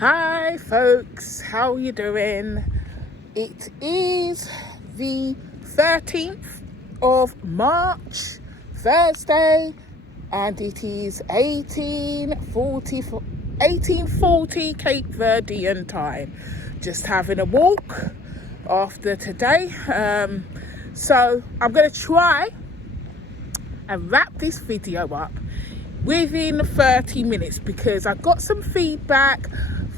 Hi folks, how you doing? It is the 13th of March, Thursday, and it is 1840 Cape Verdean time. Just having a walk after today. So I'm going to try and wrap this video up within 30 minutes because I got some feedback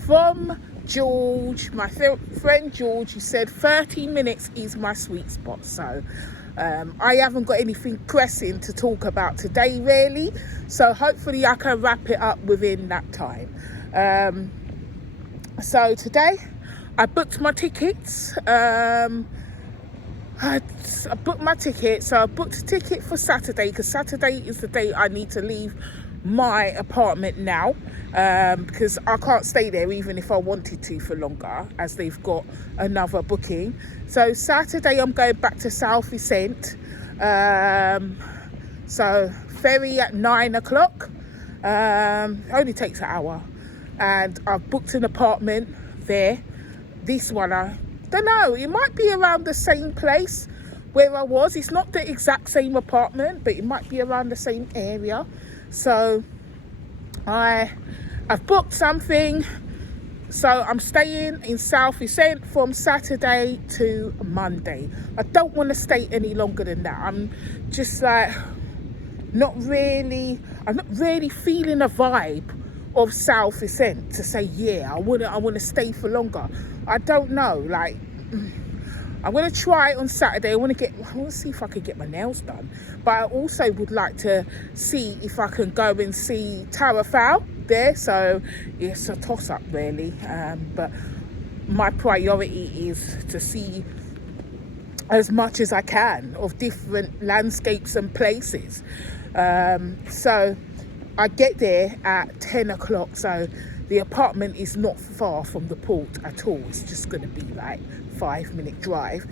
from George, my friend George, who said 30 minutes is my sweet spot. So I haven't got anything pressing to talk about today really, so hopefully I can wrap it up within that time. So today I booked my tickets. I booked my ticket, so I booked a ticket for Saturday because Saturday is the day I need to leave my apartment now, because I can't stay there even if I wanted to for longer, as they've got another booking. So Saturday I'm going back to South Vicent, so ferry at 9 o'clock, only takes an hour, and I've booked an apartment there. This one, I don't know, it might be around the same place where I was. It's not the exact same apartment, but it might be around the same area. So I've booked something, so I'm staying in South Vicent from Saturday to Monday. I don't want to stay any longer than that. I'm just like I'm not really feeling a vibe of South Vicent to say I want to stay for longer. I don't know, like I'm going to try it on Saturday. I want to see if I can get my nails done. But I also would like to see if I can go and see Tower Fowl there. So it's a toss-up really. But my priority is to see as much as I can of different landscapes and places. So I get there at 10 o'clock. So the apartment is not far from the port at all. It's just going to be like 5-minute drive.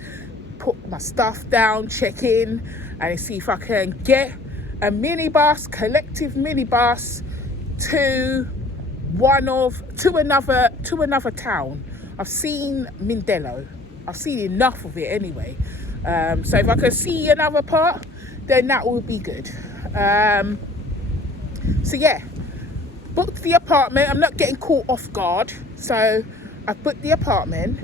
Put my stuff down, check in, and see if I can get a minibus, collective minibus to another town. I've seen Mindelo. I've seen enough of it anyway. So if I can see another part, then that would be good. So yeah, booked the apartment. I'm not getting caught off guard, so I've booked the apartment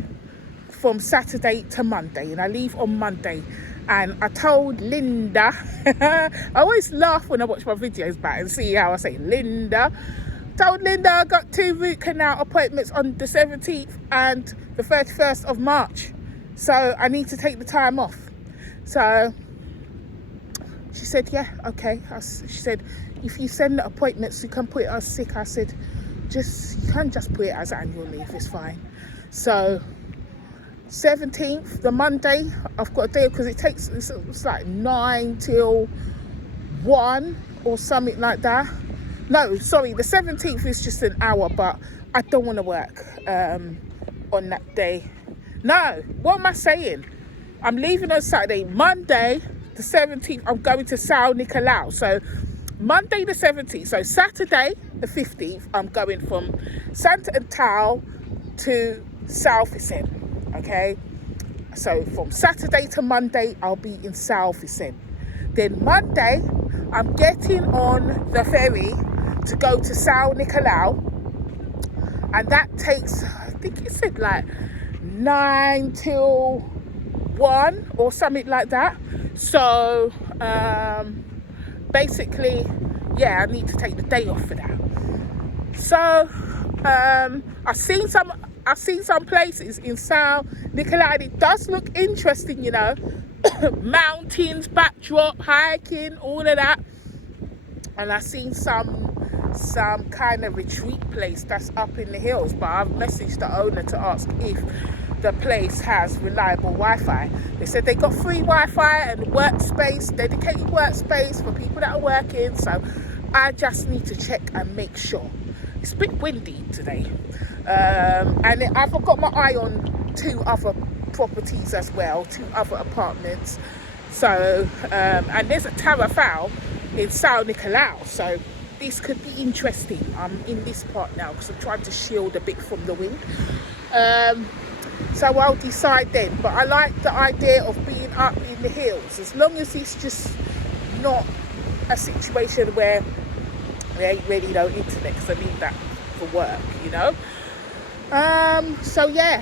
from Saturday to Monday, and I leave on Monday. And I told Linda, I always laugh when I watch my videos back and see how I say Linda. Told Linda I got 2 root canal appointments on the 17th and the 31st of March, so I need to take the time off. So she said, yeah, okay. She said, if you send the appointments, you can put it as sick. I said, you can just put it as annual leave, it's fine. So 17th, the Monday, I've got a day because it's like 9 till 1 or something like that. No, sorry, the 17th is just an hour, but I don't want to work on that day. No, what am I saying? I'm leaving on Saturday. Monday, the 17th, I'm going to São Nicolau. So Monday the 17th. So Saturday the 15th, I'm going from Santo Antão to South Vicent. Okay, so from Saturday to Monday, I'll be in South Vicent. Then Monday, I'm getting on the ferry to go to São Nicolau, and that takes, I think it said like 9 till 1 or something like that. So basically, yeah, I need to take the day off for that. So I've seen some places in São Nicolau, and it does look interesting, you know. Mountains, backdrop, hiking, all of that. And I've seen some kind of retreat place that's up in the hills, but I've messaged the owner to ask if the place has reliable Wi-Fi. They said they got free Wi-Fi and workspace, dedicated workspace for people that are working. So I just need to check and make sure. It's a bit windy today. And I've got my eye on 2 other properties as well, 2 other apartments. So, and there's a Tower Fowl in São Nicolau. So this could be interesting. I'm in this part now because I'm trying to shield a bit from the wind. So I'll decide then. But I like the idea of being up in the hills, as long as it's just not a situation where there ain't really no internet, because I need that for work, you know. So yeah,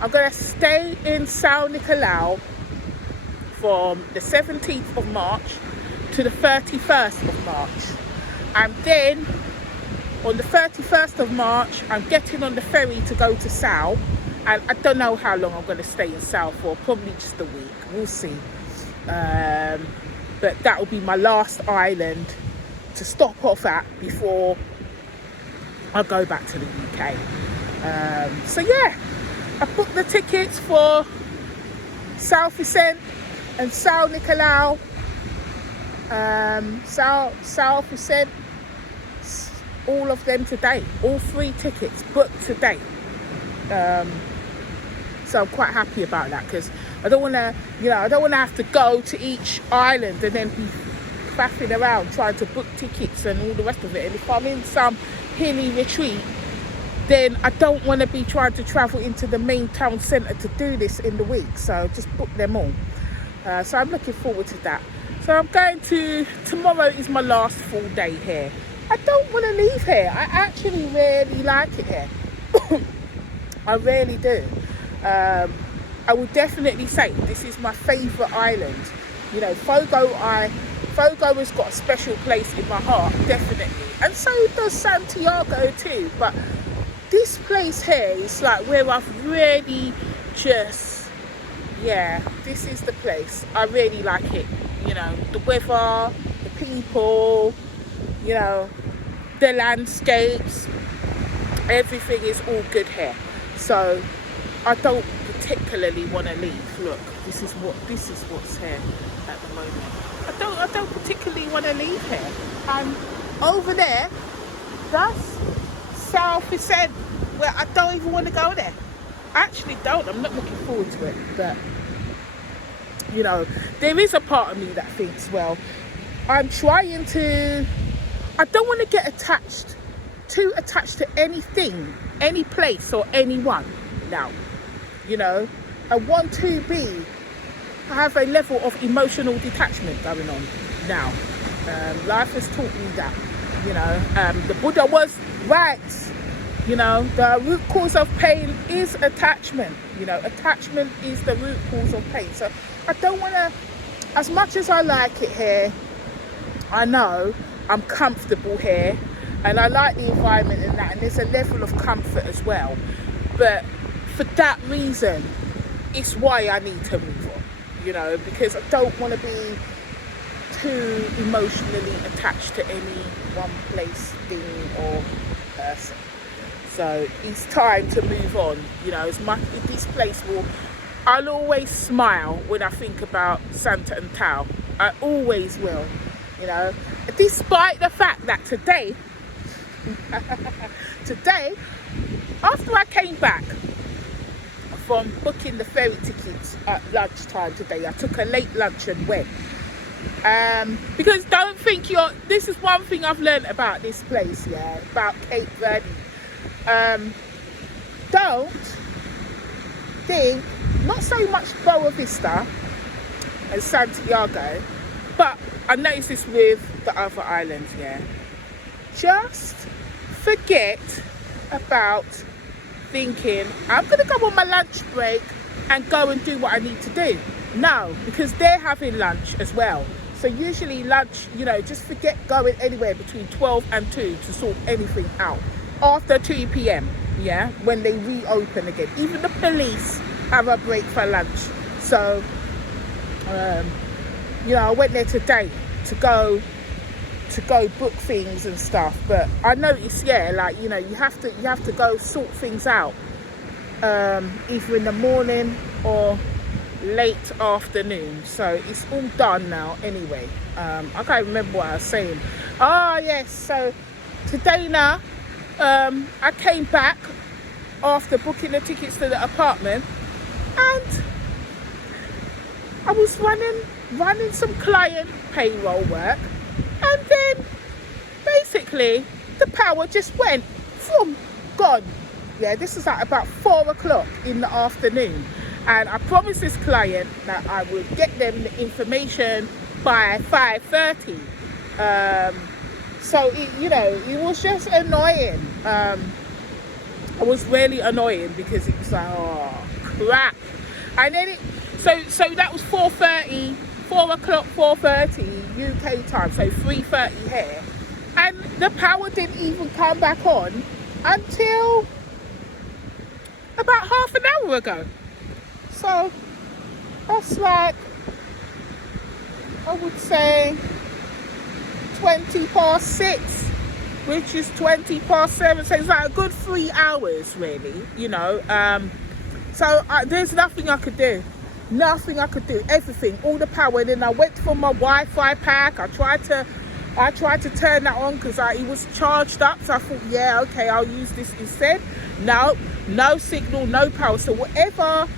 I'm gonna stay in São Nicolau from the 17th of March to the 31st of March, and then on the 31st of March I'm getting on the ferry to go to São, and I don't know how long I'm going to stay in São for, probably just a week, we'll see. But that will be my last island to stop off at before I go back to the UK. So yeah, I booked the tickets for São Vicente and São Nicolau. São Vicente, all of them today, all 3 tickets booked today. So I'm quite happy about that, because I don't want to, I don't want to have to go to each island and then be faffing around trying to book tickets and all the rest of it. And if I'm in some hilly retreat, then I don't want to be trying to travel into the main town centre to do this in the week. So just book them all. So I'm looking forward to that. So I'm going to, tomorrow is my last full day here. I don't want to leave here. I actually really like it here. I really do. I would definitely say this is my favourite island. You know, Fogo has got a special place in my heart, definitely. And so does Santiago too. But this place here is like where I've really just, yeah, this is the place. I really like it. You know, the weather, the people, you know, the landscapes, everything is all good here. So I don't particularly want to leave. Look, this is what's here at the moment. I don't particularly want to leave here. And over there, that's São Vicente, where I don't even want to go there. I actually don't. I'm not looking forward to it. But you know, there is a part of me that thinks, well, I'm trying to. I don't want to get too attached to anything, any place or anyone now. You know, I want to have a level of emotional detachment going on now. Life has taught me that. You know, the Buddha was right. You know, the root cause of pain is attachment. You know, attachment is the root cause of pain. So I don't want to, as much as I like it here, I know I'm comfortable here and I like the environment and that, and there's a level of comfort as well. But for that reason, it's why I need to move on, you know, because I don't want to be too emotionally attached to any one place, thing or person. So it's time to move on, you know. As much this place I'll always smile when I think about Santo Antão. I always will, you know, despite the fact that today, after I came back from booking the ferry tickets at lunchtime today, I took a late lunch and went. Because don't think this is one thing I've learned about this place, yeah, about Cape Verde. Don't think, not so much Boa Vista and Santiago, but I noticed this with the other islands, yeah. Just forget about thinking, I'm going to go on my lunch break and go and do what I need to do. No, because they're having lunch as well. So usually lunch, you know, just forget going anywhere between 12 and 2 to sort anything out. After 2 p.m, yeah, when they reopen again. Even the police have a break for lunch. So, you know, I went there today to go book things and stuff. But I noticed, yeah, like, you know, you have to go sort things out, either in the morning or late afternoon. So it's all done now anyway. I can't remember what I was saying. Oh yes, so today now, I came back after booking the tickets to the apartment, and I was running some client payroll work, and then basically basically the power just went from gone. Yeah, this was at about 4 o'clock in the afternoon, and I promised this client that I would get them the information by 5:30. So it was just annoying. It was really annoying because it was like, oh crap. And then so that was 4:30, 4 o'clock, 4:30 UK time, so 3:30 here, and the power didn't even come back on until about half an hour ago. So that's like, I would say 20 past 6, which is 20 past 7, so it's like a good 3 hours really, so there's nothing I could do. Nothing I could do. Everything, all the power. And then I went for my Wi-Fi pack. I tried to turn that on because it was charged up. So I thought, yeah, okay, I'll use this instead. No signal, no power. So whatever,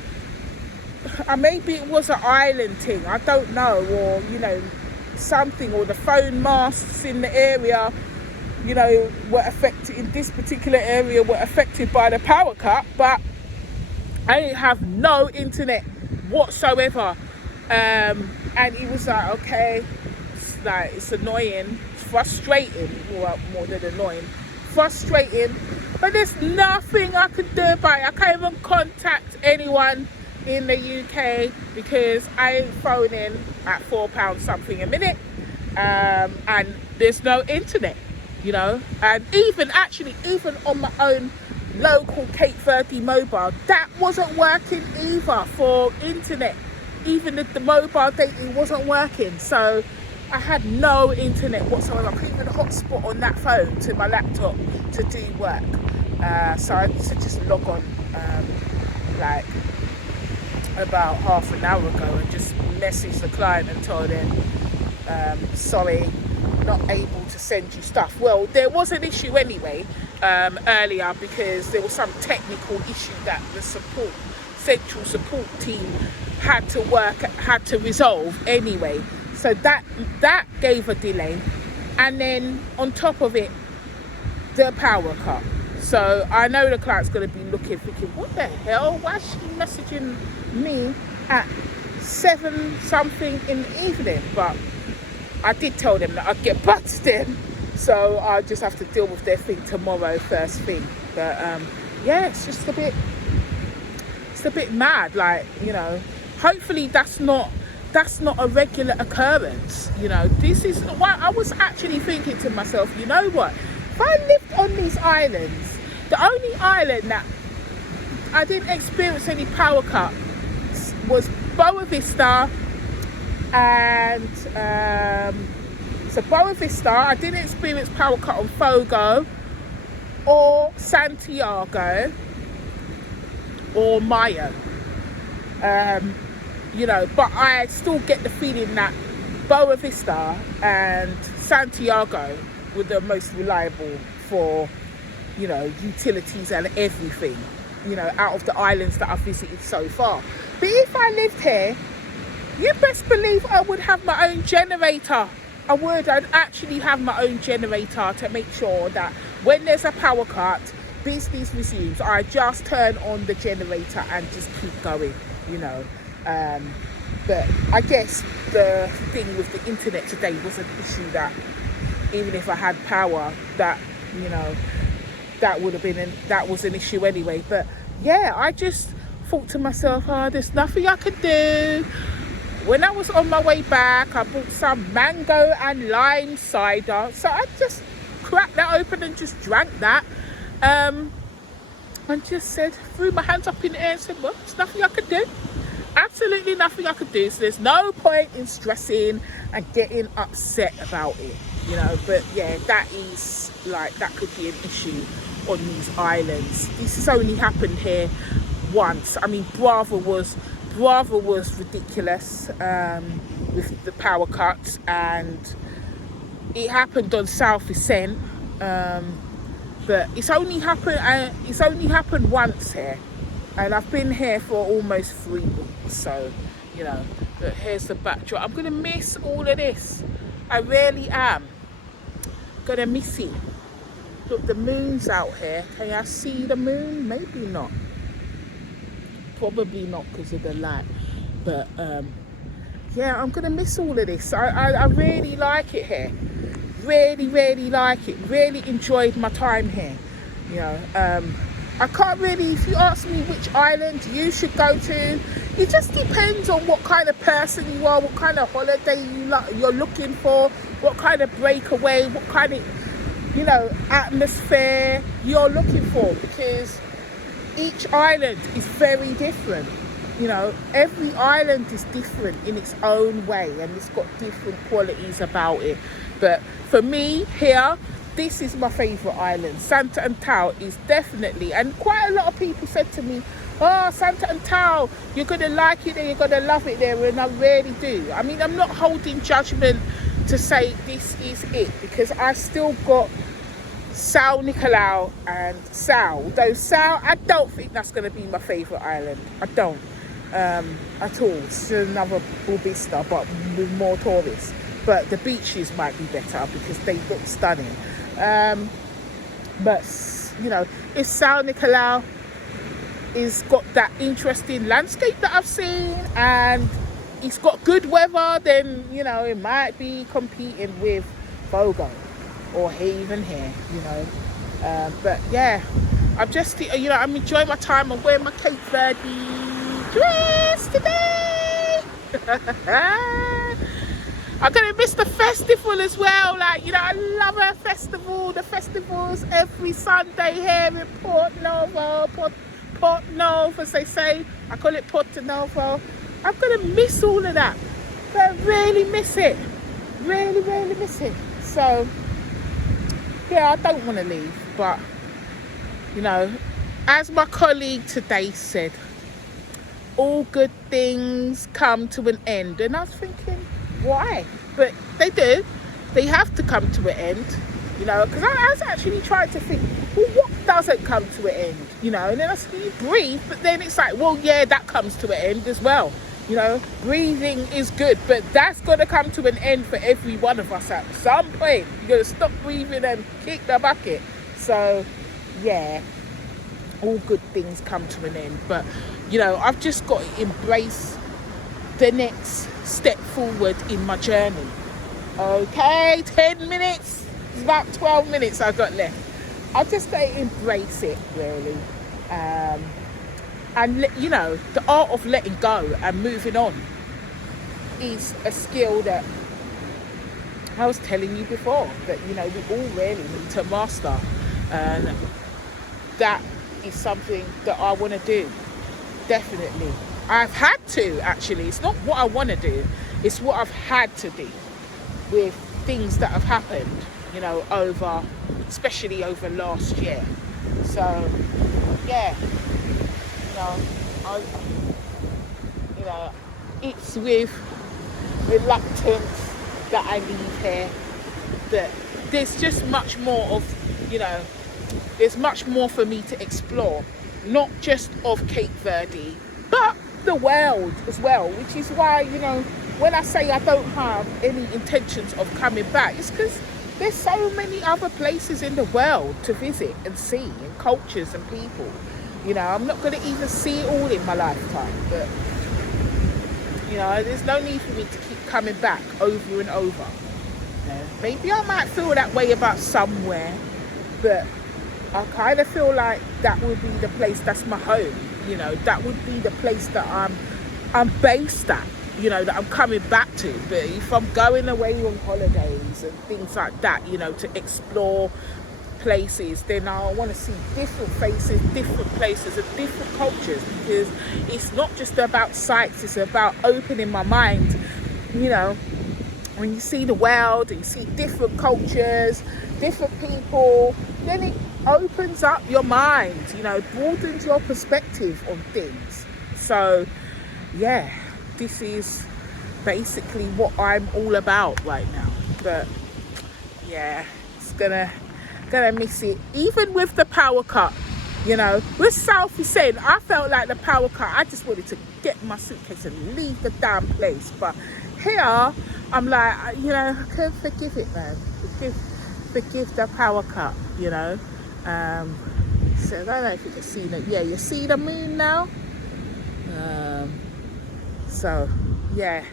maybe it was an island thing, I don't know, or something, or the phone masts in the area, were affected, in this particular area, were affected by the power cut. But I didn't have no internet whatsoever, and it was like, okay, it's annoying, it's frustrating, more than annoying, frustrating, but there's nothing I could do about it. I can't even contact anyone in the UK because I ain't phoning at £4 something a minute, and there's no internet, and even on my own local Cape Verde mobile, that wasn't working either for internet. Even the mobile data wasn't working, so I had no internet whatsoever. I couldn't even hotspot on that phone to my laptop to do work, so I had to just log on like about half an hour ago and just message the client and told them, sorry, not able to send you stuff. Well, there was an issue anyway earlier, because there was some technical issue that the central support team had to resolve anyway. So that gave a delay, and then on top of it, the power cut. So I know the client's going to be thinking, what the hell? Why is she messaging me at 7 something in the evening? But I did tell them that I'd get back to them, so I just have to deal with their thing tomorrow first thing. But yeah, it's just a bit mad, hopefully that's not a regular occurrence. This is why I was actually thinking to myself, you know what, if I lived on these islands, the only island that I didn't experience any power cuts was Boa Vista, and so Boa Vista, I didn't experience power cut on Fogo or Santiago or Mayo, but I still get the feeling that Boa Vista and Santiago were the most reliable for, utilities and everything, out of the islands that I've visited so far. But if I lived here, you best believe I would have my own generator. I'd actually have my own generator to make sure that when there's a power cut, business resumes, I just turn on the generator and just keep going, but I guess the thing with the internet today was an issue that even if I had power, that that was an issue anyway. But yeah, I just thought to myself, there's nothing I could do. When I was on my way back, I bought some mango and lime cider, so I just cracked that open and just drank that, and just threw my hands up in the air and said, well, there's nothing I could do. Absolutely nothing I could do, so there's no point in stressing and getting upset about it, but yeah, that could be an issue on these islands. This has only happened here once. I mean, Brava was ridiculous with the power cuts, and it happened on South Ascent, but it's only happened once here, and I've been here for almost 3 weeks, so but here's the backdrop. I'm gonna miss all of this, I really am. gonna miss it. Look, the moon's out here. Can you see the moon? Maybe not. Probably not because of the light. But yeah, I'm gonna miss all of this. I really like it here. Really, really like it. Really enjoyed my time here. You know, I can't really, if you ask me which island you should go to, it just depends on what kind of person you are, what kind of holiday you're looking for, what kind of breakaway, what kind of, you know, atmosphere you're looking for, because each island is very different. You know, every island is different in its own way, and it's got different qualities about it. But for me here, this is my favourite island. Santo Antão is definitely, and quite a lot of people said to me, oh, Santo Antão, you're going to like it there, you're going to love it there, and I really do. I mean, I'm not holding judgment to say this is it, because I still got São Nicolau and São. Though São, I don't think that's going to be my favourite island. I don't at all. It's another Bubista, but with more tourists. But the beaches might be better because they look stunning. But, you know, if São Nicolau is got that interesting landscape that I've seen and it's got good weather, then, you know, it might be competing with Fogo or Haven here, you know. But yeah, I'm just, you know, I'm enjoying my time. I'm wearing my Cape Verde dress today. I'm gonna miss the festival as well. Like, you know, I love a festival. The festivals every Sunday here in Port Novo, as they say. I call it Porto Novo. I'm gonna miss all of that. I really miss it. Really, really miss it. So yeah, I don't want to leave, but you know, as my colleague today said, all good things come to an end. And I was thinking, why? But they do. They have to come to an end, you know, because I was actually trying to think, well, what doesn't come to an end, you know? And then I said, you breathe, but then it's like, well, yeah, that comes to an end as well. You know, breathing is good, but that's got to come to an end for every one of us at some point. You're going to stop breathing and kick the bucket. So, yeah, all good things come to an end. But, you know, I've just got to embrace the next step forward in my journey. Okay, 10 minutes. It's about 12 minutes I've got left. I've just got to embrace it, really. And, you know, the art of letting go and moving on is a skill that I was telling you before, that, you know, we all really need to master. And that is something that I want to do, definitely. I've had to, actually. It's not what I want to do, it's what I've had to do with things that have happened, you know, especially over last year. So, yeah. You know, it's with reluctance that I leave here. That there's just much more of, you know, there's much more for me to explore, not just of Cape Verde, but the world as well. Which is why, you know, when I say I don't have any intentions of coming back, it's because there's so many other places in the world to visit and see, and cultures and people. You know, I'm not going to even see it all in my lifetime, but, you know, there's no need for me to keep coming back over and over. You know, maybe I might feel that way about somewhere, but I kind of feel like that would be the place that's my home. You know, that would be the place that I'm based at, you know, that I'm coming back to. But if I'm going away on holidays and things like that, you know, to explore places, then I want to see different faces, different places and different cultures, because it's not just about sights, it's about opening my mind. You know, when you see the world and you see different cultures, different people, then it opens up your mind, you know, broadens your perspective on things. So yeah, this is basically what I'm all about right now. But yeah, it's gonna miss it, even with the power cut. You know, with South said, I felt like the power cut, I just wanted to get my suitcase and leave the damn place. But here I'm like, you know, I can forgive it, man. forgive the power cut, you know. So I don't know if you can see that. Yeah, you see the moon now. So yeah,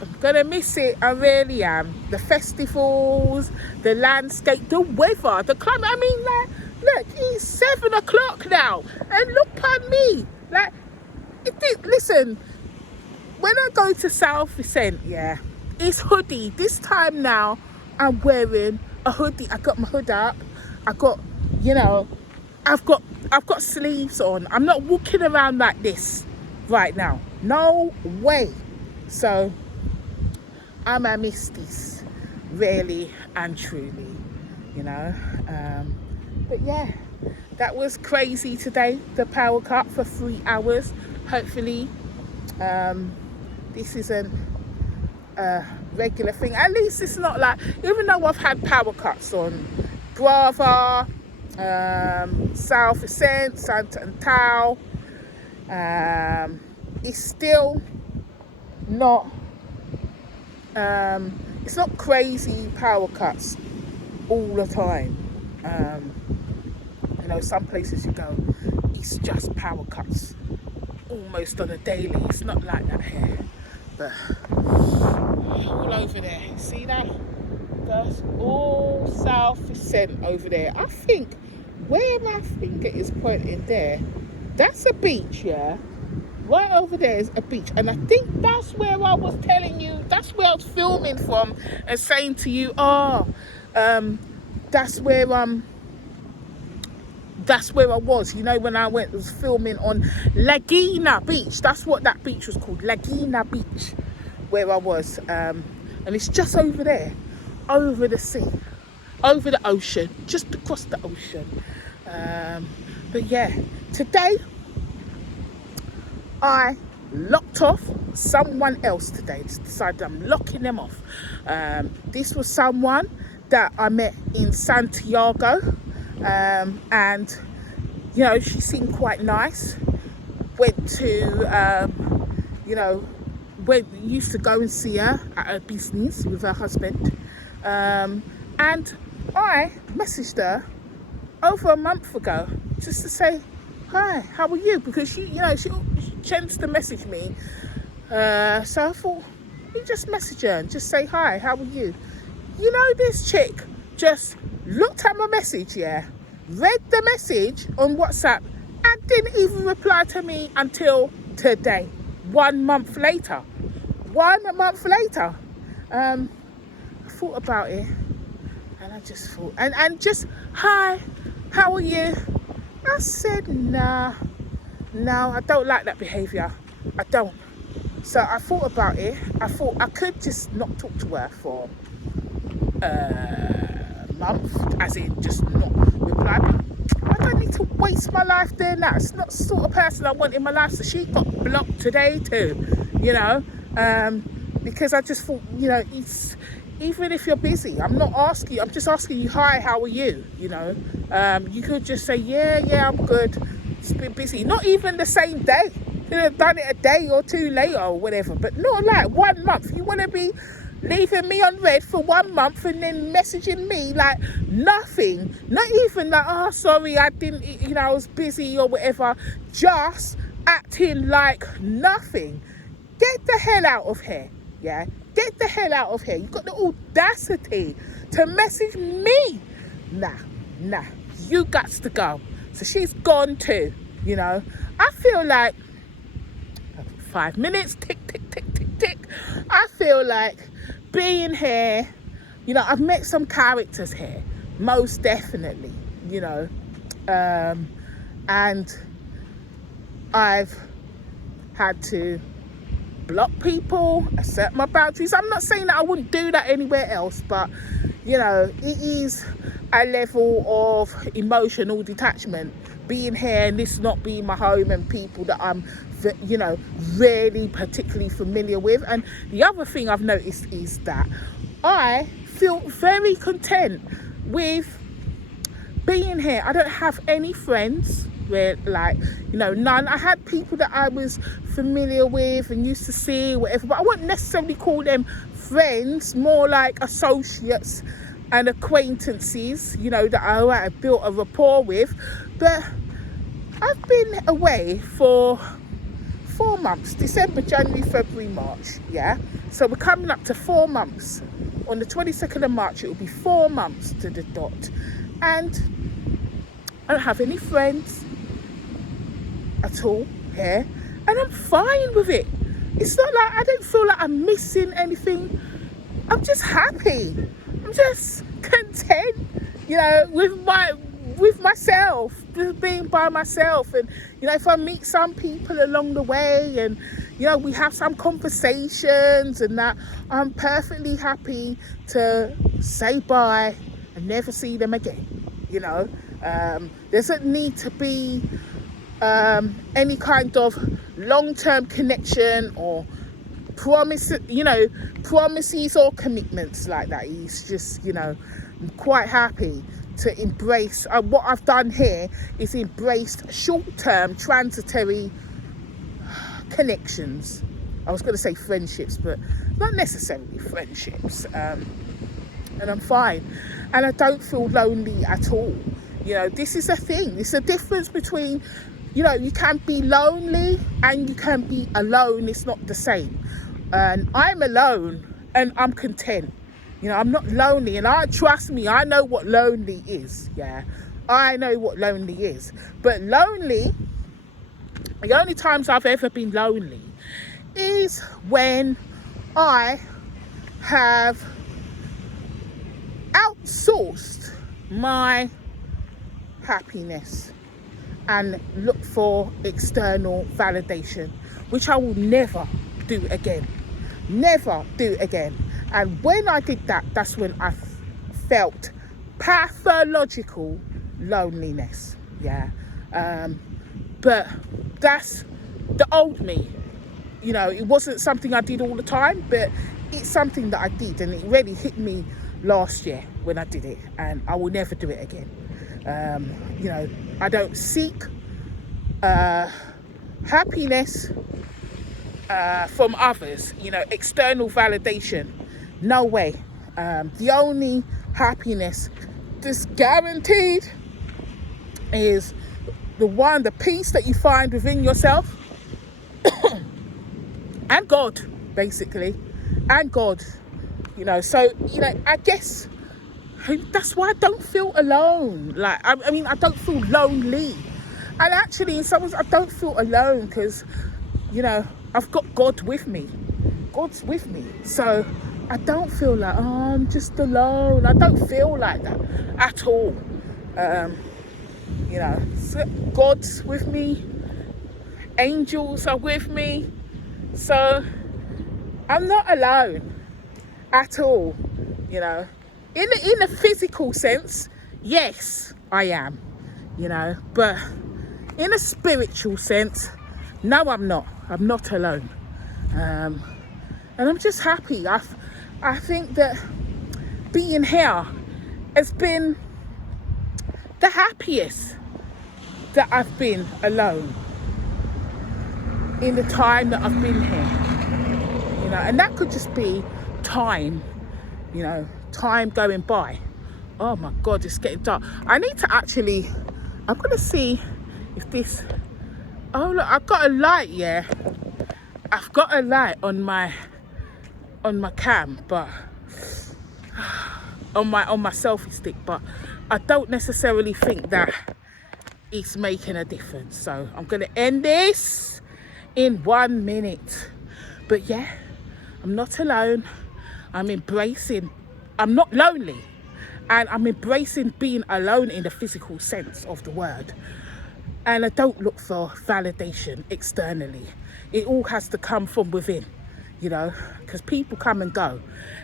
I'm gonna miss it. I really am. The festivals, the landscape, the weather, the climate. I mean, like, look, it's 7 o'clock now, and look at me. Like, listen. When I go to South Vicent, yeah, it's hoodie. This time now, I'm wearing a hoodie. I got my hood up. I got, you know, I've got sleeves on. I'm not walking around like this right now. No way. So I'm a miss this, really and truly, you know. But yeah, that was crazy today. The power cut for 3 hours. Hopefully, this isn't a regular thing. At least it's not like, even though I've had power cuts on Brava, South Vicent, Santo Antão, it's still not it's not crazy power cuts all the time. You know, some places you go, it's just power cuts almost on a daily. It's not like that here, but all over there, see that? That's all South Vicent over there. I think where my finger is pointing there, that's a beach, yeah. Right over there is a beach, and I think that's where I was telling you, that's where I was filming from and saying to you, that's where I was, you know, when I was filming on Laguna Beach. That's what that beach was called, Laguna Beach, where I was. And it's just over there, over the sea, over the ocean, just across the ocean. But yeah, today I locked off someone else today. Just decided I'm locking them off. This was someone that I met in Santiago, and you know, she seemed quite nice. Went to used to go and see her at her business with her husband, and I messaged her over a month ago just to say hi, how are you, because she tends to message me, so I thought, you just message her and just say hi, how are you. You know, this chick just looked at my message, yeah, read the message on WhatsApp and didn't even reply to me until today, 1 month later. 1 month later. I thought about it, and I just thought, and just, hi, how are you? I said, no, I don't like that behaviour. I don't. So I thought about it. I thought I could just not talk to her for a month, as in just not reply. But I don't need to waste my life doing that. It's not the sort of person I want in my life. So she got blocked today too, you know, because I just thought, you know, it's, even if you're busy, I'm not asking you, I'm just asking you, hi, how are you, you know. You could just say, yeah, I'm good, it's been busy. Not even the same day. You could have done it a day or two later or whatever, but not like 1 month. You want to be leaving me on red for 1 month and then messaging me like nothing, not even like, oh, sorry, I didn't, you know, I was busy or whatever, just acting like nothing. Get the hell out of here, yeah? Get the hell out of here. You've got the audacity to message me. Nah, you got to go. So she's gone too, you know. I feel like 5 minutes, tick. I feel like being here, you know, I've met some characters here, most definitely, you know, and I've had to block people, assert my boundaries. I'm not saying that I wouldn't do that anywhere else, but you know, it is a level of emotional detachment being here and this not being my home and people that I'm, you know, really particularly familiar with. And the other thing I've noticed is that I feel very content with being here. I don't have any friends, where, like, you know, none. I had people that I was familiar with and used to see, whatever, but I wouldn't necessarily call them friends, more like associates, and acquaintances, you know, that I've built a rapport with. But I've been away for 4 months, December, January, February, March, yeah? So we're coming up to 4 months. On the 22nd of March, it will be 4 months to the dot. And I don't have any friends at all here. And I'm fine with it. It's not like, I don't feel like I'm missing anything. I'm just happy. I'm just content, you know, with myself, just being by myself. And, you know, if I meet some people along the way and, you know, we have some conversations and that, I'm perfectly happy to say bye and never see them again, you know. There doesn't need to be any kind of long-term connection or promises or commitments like that. It's just, you know, I'm quite happy to embrace what I've done here is embraced short-term transitory connections. I was going to say friendships, but not necessarily friendships. And I'm fine, and I don't feel lonely at all. You know, this is a thing. It's a difference between, you know, you can be lonely and you can be alone. It's not the same. And I'm alone and I'm content. You know, I'm not lonely, and trust me, I know what lonely is. Yeah, I know what lonely is. But lonely, the only times I've ever been lonely is when I have outsourced my happiness and look for external validation, which I will never do again. Never do again. And when I did that, that's when I felt pathological loneliness. Yeah. But that's the old me. You know, it wasn't something I did all the time, but it's something that I did, and it really hit me last year when I did it, and I will never do it again. You know, I don't seek happiness from others, you know, external validation. No way. The only happiness that's guaranteed is the peace that you find within yourself and God, basically, and God, you know. So, you know, I guess that's why I don't feel alone. Like, I mean, I don't feel lonely. And actually, in some ways, I don't feel alone because, you know, I've got God with me. God's with me. So I don't feel like, oh, I'm just alone. I don't feel like that at all. You know, so God's with me. Angels are with me. So I'm not alone at all, you know. In a physical sense, yes, I am, you know. But in a spiritual sense, no, I'm not. I'm not alone. And I'm just happy. I think that being here has been the happiest that I've been alone in the time that I've been here, you know. And that could just be time, you know, time going by. Oh my God, it's getting dark. I need to actually, I'm gonna see if this, oh look, I've got a light, yeah. I've got a light on my cam, but on my selfie stick, but I don't necessarily think that it's making a difference. So I'm gonna end this in 1 minute. But yeah, I'm not alone. I'm not lonely, and I'm embracing being alone in the physical sense of the word. And I don't look for validation externally. It all has to come from within, you know, because people come and go,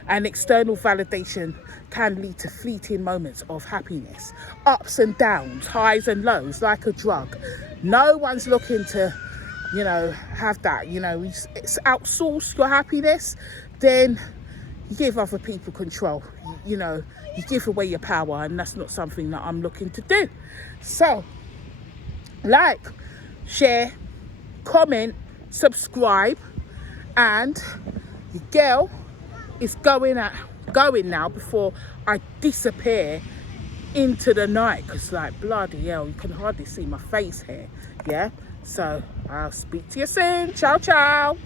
and external validation can lead to fleeting moments of happiness, ups and downs, highs and lows, like a drug. No one's looking to, you know, have that. You know, it's outsource your happiness, then you give other people control. You know, you give away your power, and that's not something that I'm looking to do. So, like, share, comment, subscribe, and your girl is going going now before I disappear into the night, because like bloody hell, you can hardly see my face here. Yeah, so I'll speak to you soon. Ciao, ciao.